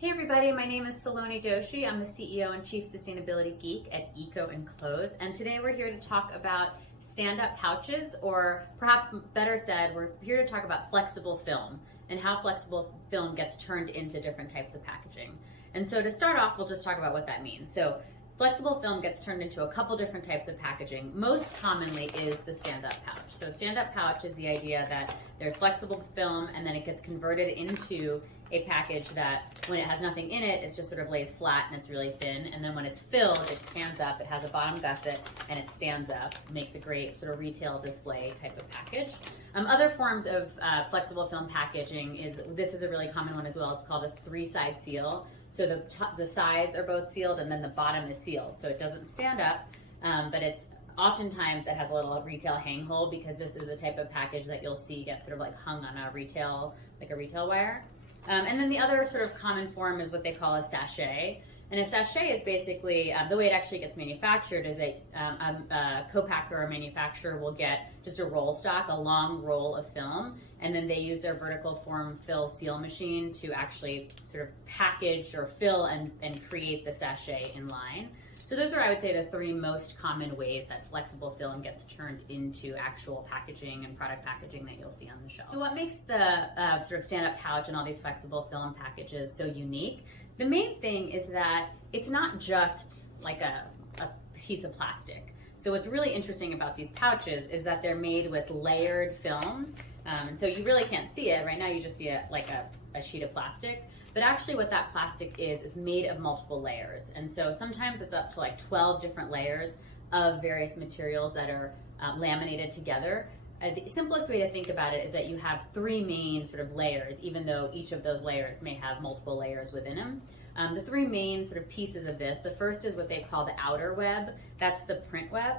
Hey everybody, my name is Saloni Doshi. I'm the CEO and Chief Sustainability Geek at EcoEnclose, and today we're here to talk about stand-up pouches, or perhaps better said, we're here to talk about flexible film and how flexible film gets turned into different types of packaging. And so to start off, we'll just talk about what that means. So flexible film gets turned into a couple different types of packaging. Most commonly is the stand-up pouch. So stand-up pouch is the idea that there's flexible film and then it gets converted into a package that when it has nothing in it, it just sort of lays flat and it's really thin. And then when it's filled, it stands up, it has a bottom gusset and it stands up. It makes a great sort of retail display type of package. Other forms of flexible film packaging this is a really common one as well. It's called a three-side seal. So the sides are both sealed and then the bottom is sealed. So it doesn't stand up, but oftentimes it has a little retail hang hole because this is the type of package that you'll see get sort of like hung on a retail wire. And then the other sort of common form is what they call a sachet. And a sachet is basically, the way it actually gets manufactured is a co-packer or manufacturer will get just a roll stock, a long roll of film, and then they use their vertical form fill seal machine to actually sort of package or fill and create the sachet in line. So those are, I would say, the three most common ways that flexible film gets turned into actual packaging and product packaging that you'll see on the shelf. So what makes the sort of stand-up pouch and all these flexible film packages so unique? The main thing is that it's not just like a piece of plastic. So what's really interesting about these pouches is that they're made with layered film. And so you really can't see it. Right now you just see it like a sheet of plastic. But actually what that plastic is made of multiple layers. And so sometimes it's up to like 12 different layers of various materials that are laminated together. The simplest way to think about it is that you have three main sort of layers, even though each of those layers may have multiple layers within them. The three main sort of pieces of this, the first is what they call the outer web. That's the print web.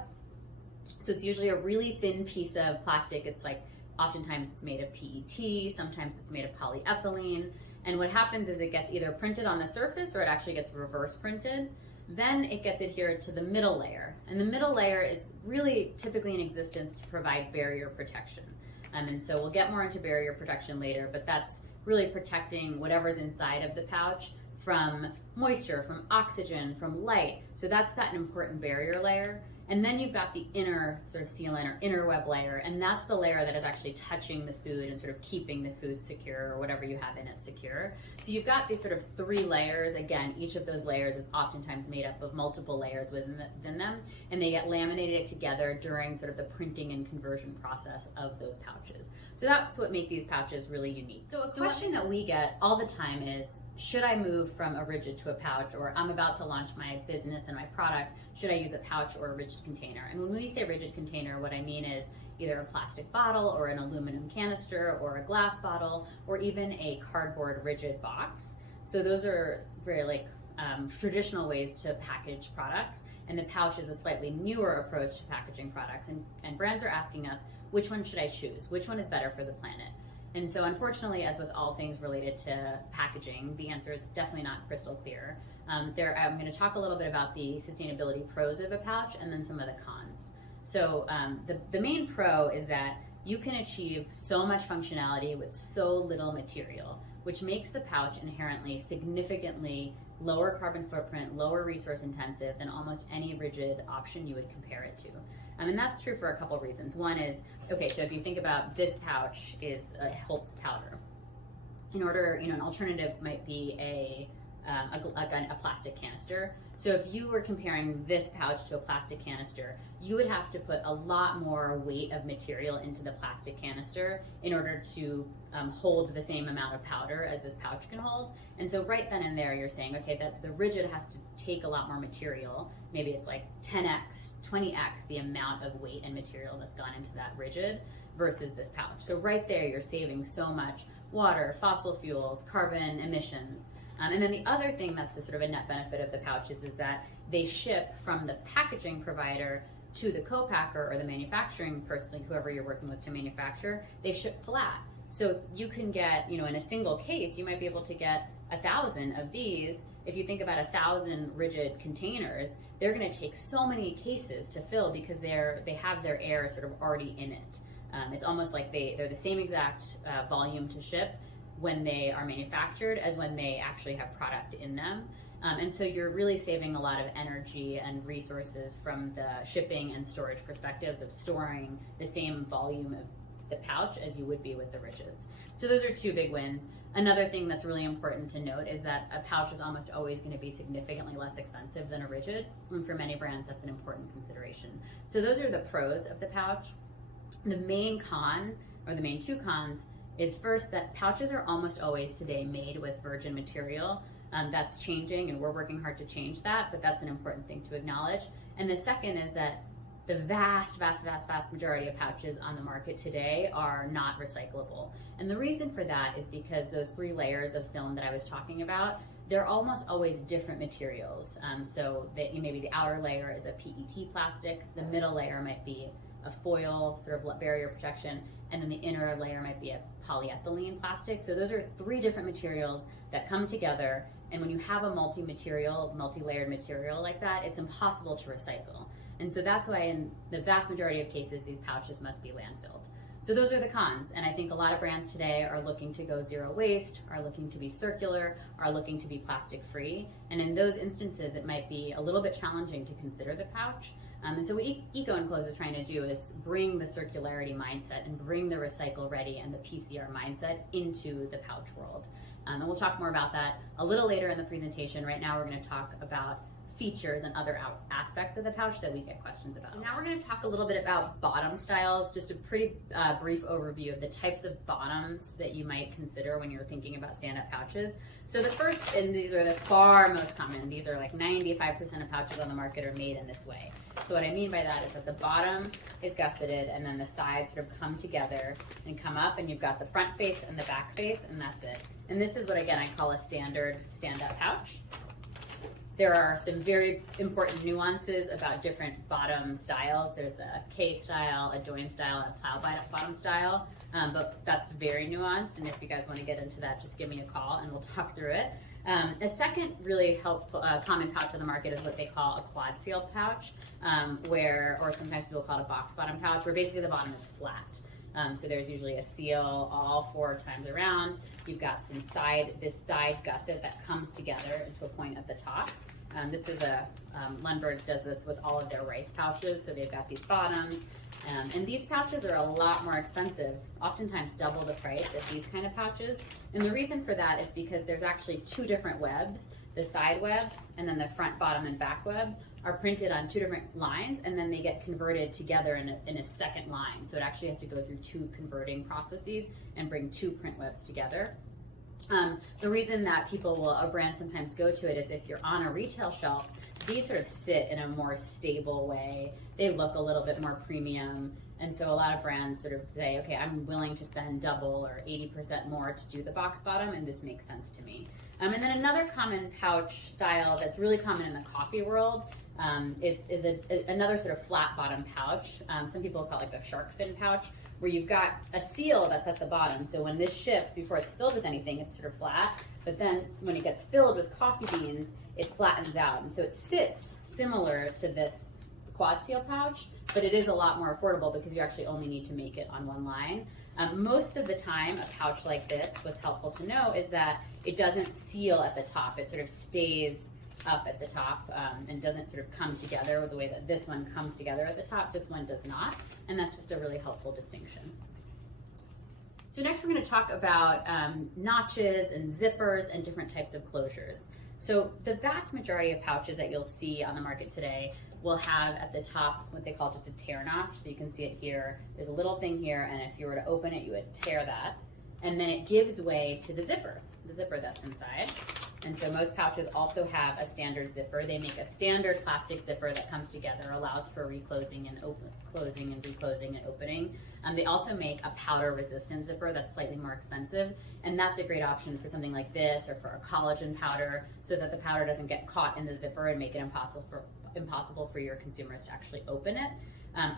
So it's usually a really thin piece of plastic. It's like, oftentimes it's made of PET, sometimes it's made of polyethylene. And what happens is it gets either printed on the surface or it actually gets reverse printed. Then it gets adhered to the middle layer. And the middle layer is really typically in existence to provide barrier protection. And so we'll get more into barrier protection later, but that's really protecting whatever's inside of the pouch from moisture, from oxygen, from light. So that's that important barrier layer. And then you've got the inner sort of sealant or inner web layer, and that's the layer that is actually touching the food and sort of keeping the food secure or whatever you have in it secure. So you've got these sort of three layers. Again, each of those layers is oftentimes made up of multiple layers within them, and they get laminated together during sort of the printing and conversion process of those pouches. So that's what makes these pouches really unique. So a question that we get all the time is, should I move from a rigid to a pouch, or I'm about to launch my business and my product, should I use a pouch or a rigid container? And when we say rigid container, what I mean is either a plastic bottle or an aluminum canister or a glass bottle or even a cardboard rigid box. So those are very traditional ways to package products, and the pouch is a slightly newer approach to packaging products, and brands are asking us, which one should I choose? Which one is better for the planet? And so unfortunately, as with all things related to packaging, the answer is definitely not crystal clear. I'm going to talk a little bit about the sustainability pros of a pouch and then some of the cons. So the main pro is that you can achieve so much functionality with so little material, which makes the pouch inherently significantly lower carbon footprint, lower resource intensive than almost any rigid option you would compare it to. And that's true for a couple of reasons. One is, okay, so if you think about this pouch is a Holtz powder. An alternative might be a plastic canister. So if you were comparing this pouch to a plastic canister, you would have to put a lot more weight of material into the plastic canister in order to hold the same amount of powder as this pouch can hold. And so right then and there, you're saying, okay, that the rigid has to take a lot more material. Maybe it's like 10x, 20x the amount of weight and material that's gone into that rigid versus this pouch. So right there, you're saving so much water, fossil fuels, carbon emissions. And then the other thing that's a sort of a net benefit of the pouches is that they ship from the packaging provider to the co-packer or the manufacturing person, whoever you're working with to manufacture, they ship flat. So you can get, in a single case, you might be able to get 1,000 of these. If you think about 1,000 rigid containers, they're going to take so many cases to fill because they have their air sort of already in it. It's almost like they're the same exact volume to ship, when they are manufactured as when they actually have product in them. And so you're really saving a lot of energy and resources from the shipping and storage perspectives of storing the same volume of the pouch as you would be with the rigids. So those are two big wins. Another thing that's really important to note is that a pouch is almost always going to be significantly less expensive than a rigid. And for many brands, that's an important consideration. So those are the pros of the pouch. The main con, or the main two cons, is first that pouches are almost always today made with virgin material. That's changing, and we're working hard to change that, but that's an important thing to acknowledge. And the second is that the vast majority of pouches on the market today are not recyclable. And the reason for that is because those 3 layers of film that I was talking about, they're almost always different materials. So that maybe the outer layer is a PET plastic, the middle layer might be a foil sort of barrier protection, and then the inner layer might be a polyethylene plastic. So those are 3 different materials that come together, and when you have a multi-layered material like that, it's impossible to recycle. And so that's why in the vast majority of cases, these pouches must be landfilled. So those are the cons, and I think a lot of brands today are looking to go zero waste, are looking to be circular, are looking to be plastic free, and in those instances, it might be a little bit challenging to consider the pouch. And so what EcoEnclose is trying to do is bring the circularity mindset and bring the recycle ready and the PCR mindset into the pouch world. And we'll talk more about that a little later in the presentation. Right now we're going to talk about features and other aspects of the pouch that we get questions about. So now we're going to talk a little bit about bottom styles, just a pretty brief overview of the types of bottoms that you might consider when you're thinking about stand-up pouches. So the first, and these are the far most common, these are like 95% of pouches on the market are made in this way. So what I mean by that is that the bottom is gusseted and then the sides sort of come together and come up, and you've got the front face and the back face, and that's it. And this is what, again, I call a standard stand-up pouch. There are some very important nuances about different bottom styles. There's a K style, a join style, and a plow bottom style, but that's very nuanced, and if you guys want to get into that, just give me a call and we'll talk through it. A second really helpful common pouch on the market is what they call a quad seal pouch, or sometimes people call it a box bottom pouch, where basically the bottom is flat. So there's usually a seal all 4 times around. You've got this side gusset that comes together into a point at the top. This is Lundberg does this with all of their rice pouches, so they've got these bottoms. And these pouches are a lot more expensive, oftentimes double the price of these kind of pouches. And the reason for that is because there's actually 2 different webs. The side webs and then the front, bottom, and back web are printed on 2 different lines, and then they get converted together in a second line. So it actually has to go through 2 converting processes and bring 2 print webs together. The reason that a brand sometimes go to it is if you're on a retail shelf, these sort of sit in a more stable way. They look a little bit more premium. And so a lot of brands sort of say, okay, I'm willing to spend double or 80% more to do the box bottom, and this makes sense to me. And then another common pouch style that's really common in the coffee world is another sort of flat bottom pouch. Some people call it like a shark fin pouch, where you've got a seal that's at the bottom. So when this ships, before it's filled with anything, it's sort of flat. But then when it gets filled with coffee beans, it flattens out. And so it sits similar to this quad seal pouch, but it is a lot more affordable because you actually only need to make it on 1 line. Most of the time, a pouch like this, what's helpful to know is that it doesn't seal at the top. It sort of stays up at the top and doesn't sort of come together with the way that this one comes together at the top. This one does not, and that's just a really helpful distinction. So next we're going to talk about notches and zippers and different types of closures. So the vast majority of pouches that you'll see on the market today will have at the top what they call just a tear notch. So you can see it here. There's a little thing here, and if you were to open it, you would tear that. And then it gives way to the zipper that's inside. And so most pouches also have a standard zipper. They make a standard plastic zipper that comes together, allows for reclosing and closing and reclosing and opening. They also make a powder resistant zipper that's slightly more expensive. And that's a great option for something like this or for a collagen powder, so that the powder doesn't get caught in the zipper and make it impossible for your consumers to actually open it.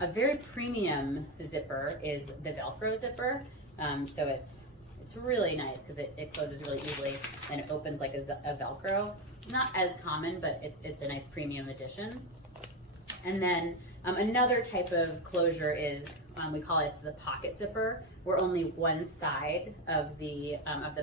A very premium zipper is the Velcro zipper. So it's really nice because it closes really easily and it opens like a Velcro. It's not as common, but it's a nice premium addition. And then another type of closure is, we call it the pocket zipper, where only one side of the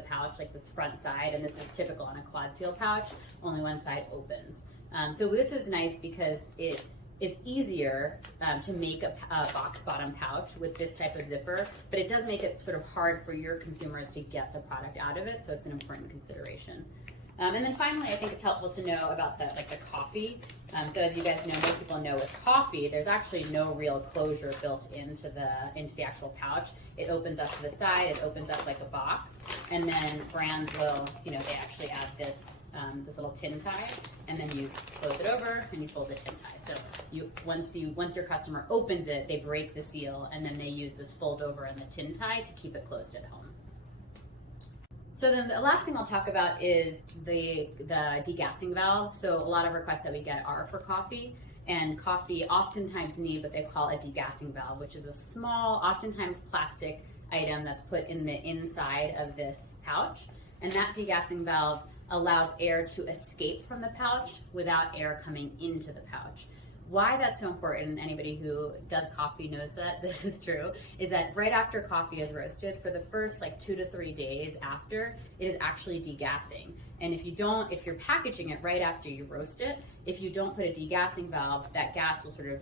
pouch, like this front side, and this is typical on a quad seal pouch, only one side opens. So this is nice because it is easier to make a box bottom pouch with this type of zipper, but it does make it sort of hard for your consumers to get the product out of it, so it's an important consideration. And then finally, I think it's helpful to know about the coffee. So as you guys know, most people know with coffee, there's actually no real closure built into the actual pouch. It opens up to the side, it opens up like a box, and then brands will, they actually add this little tin tie, and then you close it over and you fold the tin tie. So once your customer opens it, they break the seal, and then they use this fold over and the tin tie to keep it closed at home. So then the last thing I'll talk about is the degassing valve. So a lot of requests that we get are for coffee, and coffee oftentimes need what they call a degassing valve, which is a small, oftentimes plastic item that's put in the inside of this pouch. And that degassing valve allows air to escape from the pouch without air coming into the pouch. Why that's so important, and anybody who does coffee knows that this is true, is that right after coffee is roasted, for the first 2 to 3 days after, it is actually degassing. And if you're packaging it right after you roast it, if you don't put a degassing valve, that gas will sort of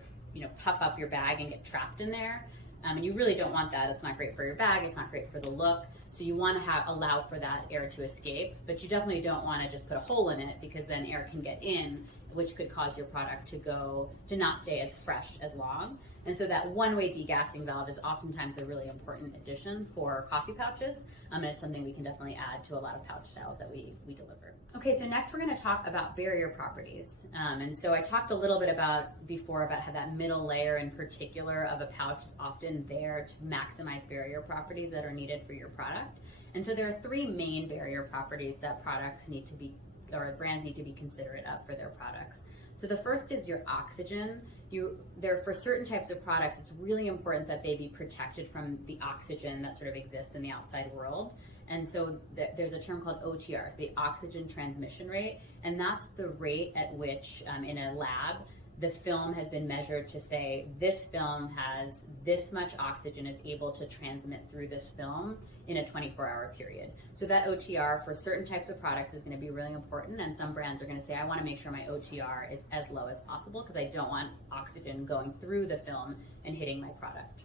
puff up your bag and get trapped in there. And you really don't want that. It's not great for your bag, it's not great for the look. So you want to allow for that air to escape, but you definitely don't want to just put a hole in it, because then air can get in, which could cause your product to not stay as fresh as long. And so that one-way degassing valve is oftentimes a really important addition for coffee pouches, and it's something we can definitely add to a lot of pouch styles that we deliver. Okay, so next we're going to talk about barrier properties. And so I talked a little bit before about how that middle layer in particular of a pouch is often there to maximize barrier properties that are needed for your product. And so there are 3 main barrier properties that brands need to be considerate of for their products. So the first is your oxygen. For certain types of products, it's really important that they be protected from the oxygen that sort of exists in the outside world. And so there's a term called OTR, so the oxygen transmission rate, and that's the rate at which in a lab the film has been measured to say this film has this much oxygen is able to transmit through this film in a 24-hour period. So that OTR for certain types of products is going to be really important, and some brands are going to say, I want to make sure my OTR is as low as possible because I don't want oxygen going through the film and hitting my product.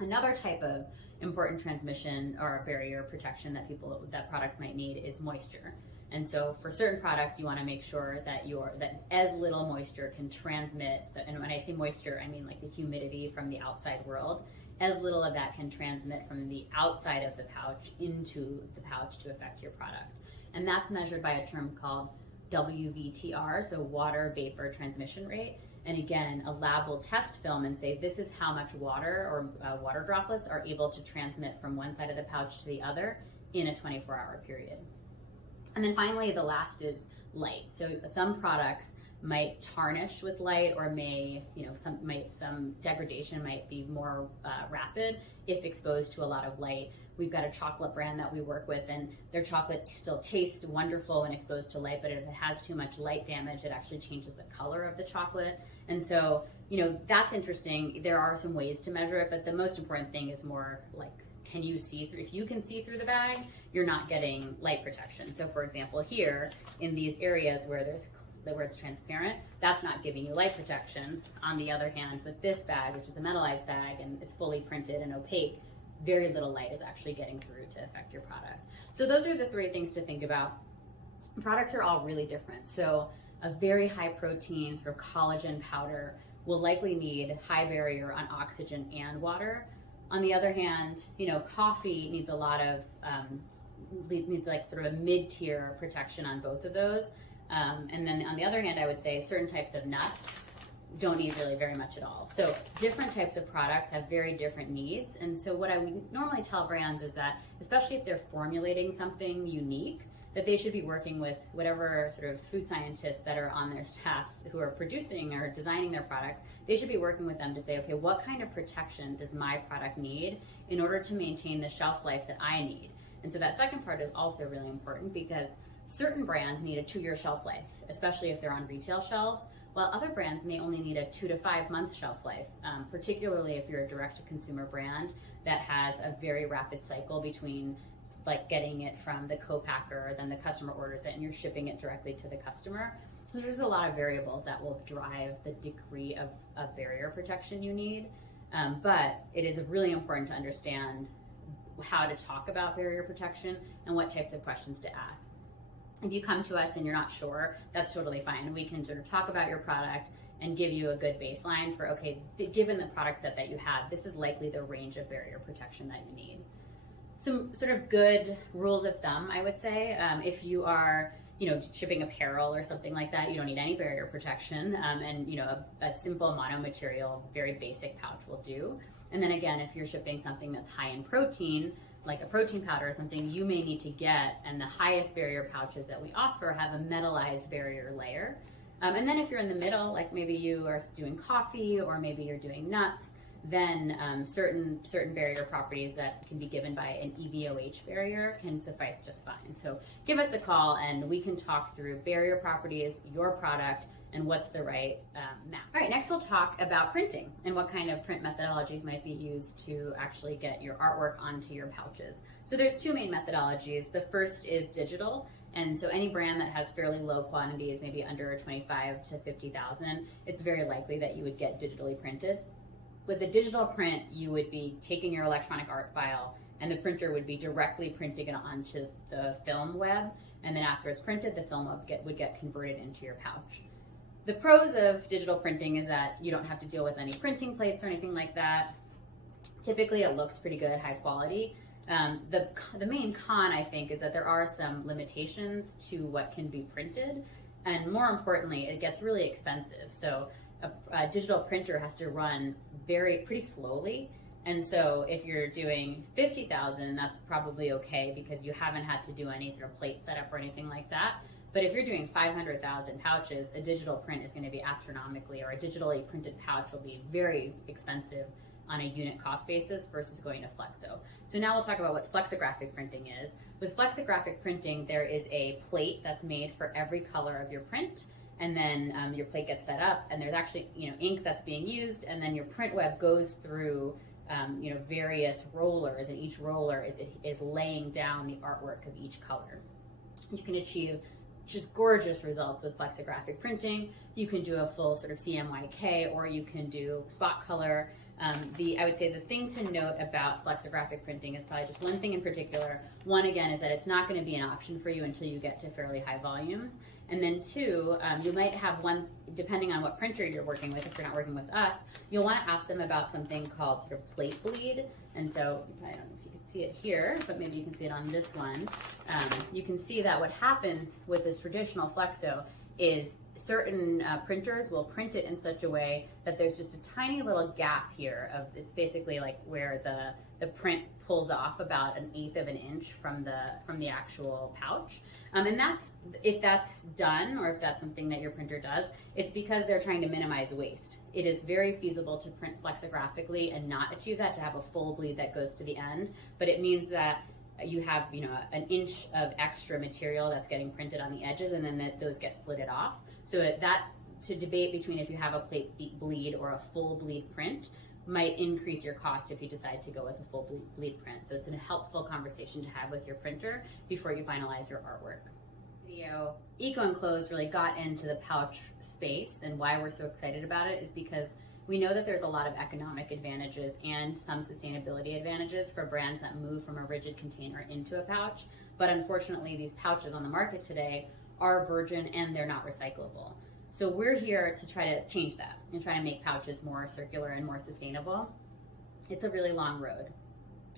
Another type of important transmission or barrier protection that products might need is moisture. And so for certain products, you want to make sure that as little moisture can transmit. So, and when I say moisture, I mean like the humidity from the outside world. As little of that can transmit from the outside of the pouch into the pouch to affect your product. And that's measured by a term called WVTR, so water vapor transmission rate. And again, a lab will test film and say this is how much water or water droplets are able to transmit from one side of the pouch to the other in a 24-hour period. And then finally, the last is light. So some products might tarnish with light, or some degradation might be more rapid if exposed to a lot of light. We've got a chocolate brand that we work with, and their chocolate still tastes wonderful when exposed to light, but if it has too much light damage, it actually changes the color of the chocolate. And so, that's interesting. There are some ways to measure it, but the most important thing is more like, can you see through? If you can see through the bag, you're not getting light protection. So for example, here in these areas where it's transparent, that's not giving you light protection. On the other hand, with this bag, which is a metallized bag and it's fully printed and opaque, very little light is actually getting through to affect your product. So those are the 3 things to think about. Products are all really different. So a very high protein sort of collagen powder will likely need high barrier on oxygen and water. On the other hand, coffee needs a lot of, needs like sort of a mid-tier protection on both of those. And then on the other hand, I would say certain types of nuts don't need really very much at all. So different types of products have very different needs. And so what I would normally tell brands is that, especially if they're formulating something unique, that they should be working with whatever sort of food scientists that are on their staff who are producing or designing their products. They should be working with them to say, okay, what kind of protection does my product need in order to maintain the shelf life that I need? And so that second part is also really important, because certain brands need a 2-year shelf life, especially if they're on retail shelves, while other brands may only need a 2 to 5 month shelf life, particularly if you're a direct-to-consumer brand that has a very rapid cycle between like getting it from the co-packer, then the customer orders it, and you're shipping it directly to the customer. So there's a lot of variables that will drive the degree of barrier protection you need. But it is really important to understand how to talk about barrier protection and what types of questions to ask. If you come to us and you're not sure, that's totally fine. We can sort of talk about your product and give you a good baseline for, okay, given the product set that you have, this is likely the range of barrier protection that you need. Some sort of good rules of thumb, I would say, if you are shipping apparel or something like that, you don't need any barrier protection, and a simple monomaterial, very basic pouch will do. And then again, if you're shipping something that's high in protein, like a protein powder or something, you may need to get, and the highest barrier pouches that we offer have a metallized barrier layer. And then if you're in the middle, like maybe you are doing coffee or maybe you're doing nuts, then certain barrier properties that can be given by an EVOH barrier can suffice just fine. So give us a call and we can talk through barrier properties, your product, and what's the right map. All right, next we'll talk about printing and what kind of print methodologies might be used to actually get your artwork onto your pouches. So there's two main methodologies. The first is digital. And so any brand that has fairly low quantities, maybe under 25 to 50,000, it's very likely that you would get digitally printed. With the digital print, you would be taking your electronic art file and the printer would be directly printing it onto the film web. And then after it's printed, the film web would get converted into your pouch. The pros of digital printing is that you don't have to deal with any printing plates or anything like that. Typically it looks pretty good, high quality. The main con, I think, is that there are some limitations to what can be printed. And more importantly, it gets really expensive. So a digital printer has to run pretty slowly. And so if you're doing 50,000, that's probably okay because you haven't had to do any sort of plate setup or anything like that. But if you're doing 500,000 pouches, a digital print is going to be astronomically, or a digitally printed pouch will be very expensive on a unit cost basis versus going to flexo. So now we'll talk about what flexographic printing is. With flexographic printing, there is a plate that's made for every color of your print. And then your plate gets set up, and there's actually ink that's being used, and then your print web goes through various rollers, and each roller is laying down the artwork of each color. You can achieve just gorgeous results with flexographic printing. You can do a full sort of CMYK, or you can do spot color. I would say the thing to note about flexographic printing is probably just one thing in particular. One, again, is that it's not going to be an option for you until you get to fairly high volumes. And then two, you might have one, depending on what printer you're working with, if you're not working with us, you'll want to ask them about something called sort of plate bleed. And so, I don't know if you can see it here, but maybe you can see it on this one. You can see that what happens with this traditional flexo is certain printers will print it in such a way that there's just a tiny little gap here it's basically like where the print pulls off about 1/8 of an inch from the actual pouch. And if that's done, or if that's something that your printer does, it's because they're trying to minimize waste. It is very feasible to print flexigraphically and not achieve that, to have a full bleed that goes to the end, but it means that you have an inch of extra material that's getting printed on the edges, and then those get slitted off. So to debate between if you have a plate bleed or a full bleed print might increase your cost if you decide to go with a full bleed print. So it's a helpful conversation to have with your printer before you finalize your artwork. EcoEnclose really got into the pouch space, and why we're so excited about it is because we know that there's a lot of economic advantages and some sustainability advantages for brands that move from a rigid container into a pouch. But unfortunately, these pouches on the market today are virgin and they're not recyclable. So we're here to try to change that and try to make pouches more circular and more sustainable. It's a really long road.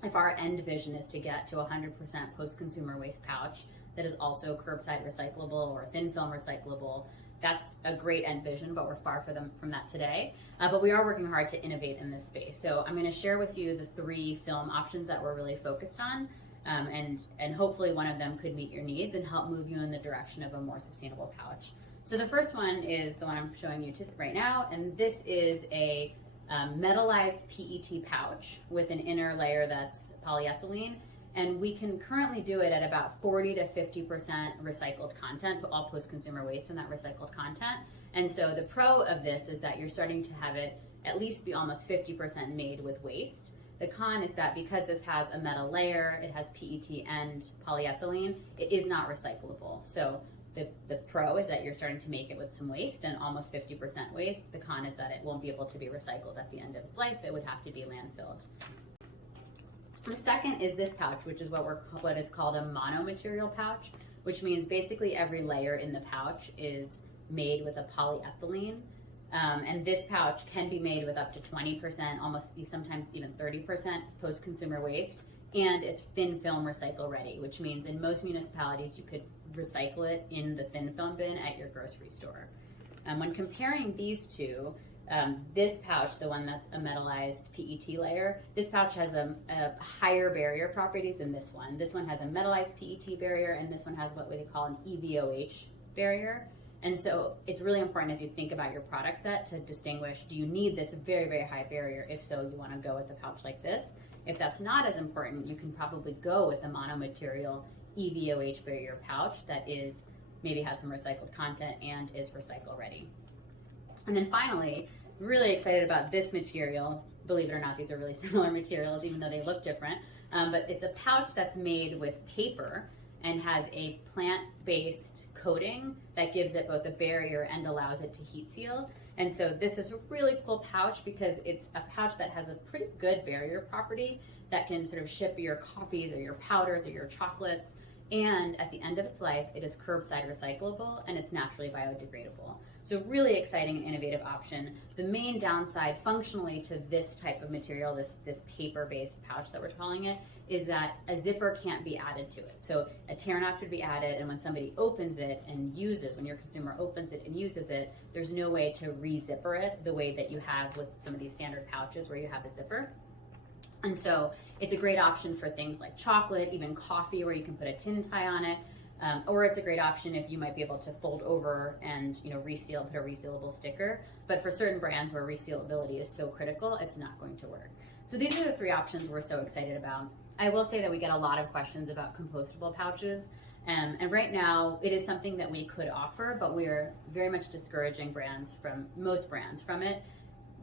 If our end vision is to get to 100% post-consumer waste pouch that is also curbside recyclable or thin film recyclable, that's a great end vision, but we're far from that today. But we are working hard to innovate in this space. So I'm going to share with you the 3 film options that we're really focused on, and hopefully one of them could meet your needs and help move you in the direction of a more sustainable pouch. So the first one is the one I'm showing you right now, and this is a metallized PET pouch with an inner layer that's polyethylene. And we can currently do it at about 40 to 50% recycled content, all post-consumer waste in that recycled content. And so the pro of this is that you're starting to have it at least be almost 50% made with waste. The con is that because this has a metal layer, it has PET and polyethylene, it is not recyclable. So the pro is that you're starting to make it with some waste and almost 50% waste. The con is that it won't be able to be recycled at the end of its life. It would have to be landfilled. The second is this pouch, which is what is called a monomaterial pouch, which means basically every layer in the pouch is made with a polyethylene. And this pouch can be made with up to 20%, almost sometimes even 30% post-consumer waste, and it's thin film recycle ready, which means in most municipalities you could recycle it in the thin film bin at your grocery store. When comparing these two, this pouch, the one that's a metallized PET layer, this pouch has a higher barrier properties than this one. This one has a metallized PET barrier, and this one has what they call an EVOH barrier. And so it's really important as you think about your product set to distinguish, do you need this very, very high barrier? If so, you want to go with a pouch like this. If that's not as important, you can probably go with a monomaterial EVOH barrier pouch that maybe has some recycled content and is recycle ready. And then finally, really excited about this material. Believe it or not, these are really similar materials, even though they look different. But it's a pouch that's made with paper and has a plant-based coating that gives it both a barrier and allows it to heat seal. And so this is a really cool pouch because it's a pouch that has a pretty good barrier property that can sort of ship your coffees or your powders or your chocolates. And at the end of its life, it is curbside recyclable and it's naturally biodegradable. So really exciting and innovative option. The main downside functionally to this type of material, this paper-based pouch that we're calling it, is that a zipper can't be added to it. So a tear notch would be added, and when somebody opens it and when your consumer opens it and uses it, there's no way to re-zipper it the way that you have with some of these standard pouches where you have a zipper. And so it's a great option for things like chocolate, even coffee, where you can put a tin tie on it. Or it's a great option if you might be able to fold over and put a resealable sticker. But for certain brands where resealability is so critical, it's not going to work. So these are the three options we're so excited about. I will say that we get a lot of questions about compostable pouches. And right now, it is something that we could offer, but we are very much discouraging most brands from it,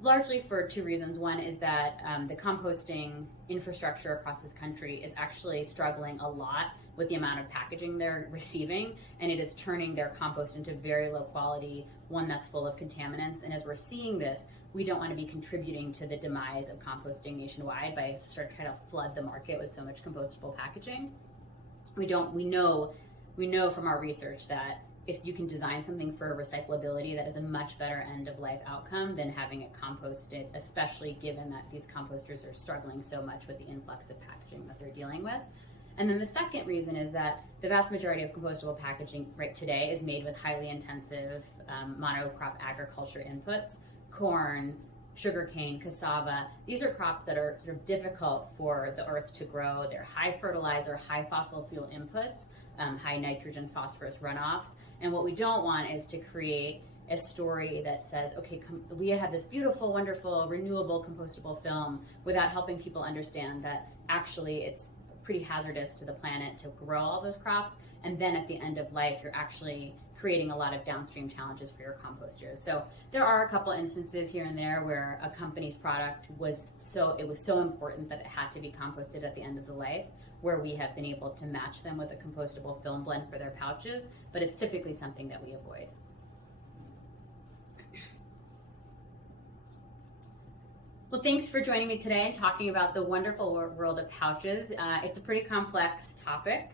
largely for two reasons. One is that the composting infrastructure across this country is actually struggling a lot with the amount of packaging they're receiving, and it is turning their compost into very low quality, one that's full of contaminants. And as we're seeing this, we don't want to be contributing to the demise of composting nationwide by trying to flood the market with so much compostable packaging. We know from our research that if you can design something for recyclability, that is a much better end of life outcome than having it composted, especially given that these composters are struggling so much with the influx of packaging that they're dealing with. And then the second reason is that the vast majority of compostable packaging right today is made with highly intensive monocrop agriculture inputs, corn, sugarcane, cassava. These are crops that are sort of difficult for the earth to grow. They're high fertilizer, high fossil fuel inputs, high nitrogen, phosphorus runoffs. And what we don't want is to create a story that says, okay, we have this beautiful, wonderful, renewable, compostable film without helping people understand that actually it's pretty hazardous to the planet to grow all those crops. And then at the end of life, you're actually creating a lot of downstream challenges for your composters. So there are a couple instances here and there where a company's product was so important that it had to be composted at the end of the life, where we have been able to match them with a compostable film blend for their pouches, but it's typically something that we avoid. Well, thanks for joining me today and talking about the wonderful world of pouches. It's a pretty complex topic.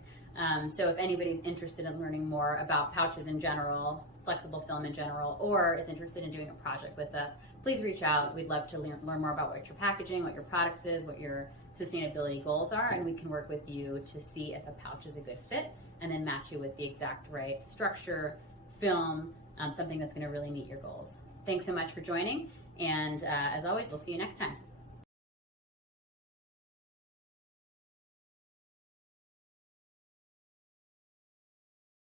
So if anybody's interested in learning more about pouches in general, flexible film in general, or is interested in doing a project with us, please reach out. We'd love to learn more about what your packaging, what your products is, what your sustainability goals are, and we can work with you to see if a pouch is a good fit and then match you with the exact right structure, film, something that's going to really meet your goals. Thanks so much for joining, and as always, we'll see you next time.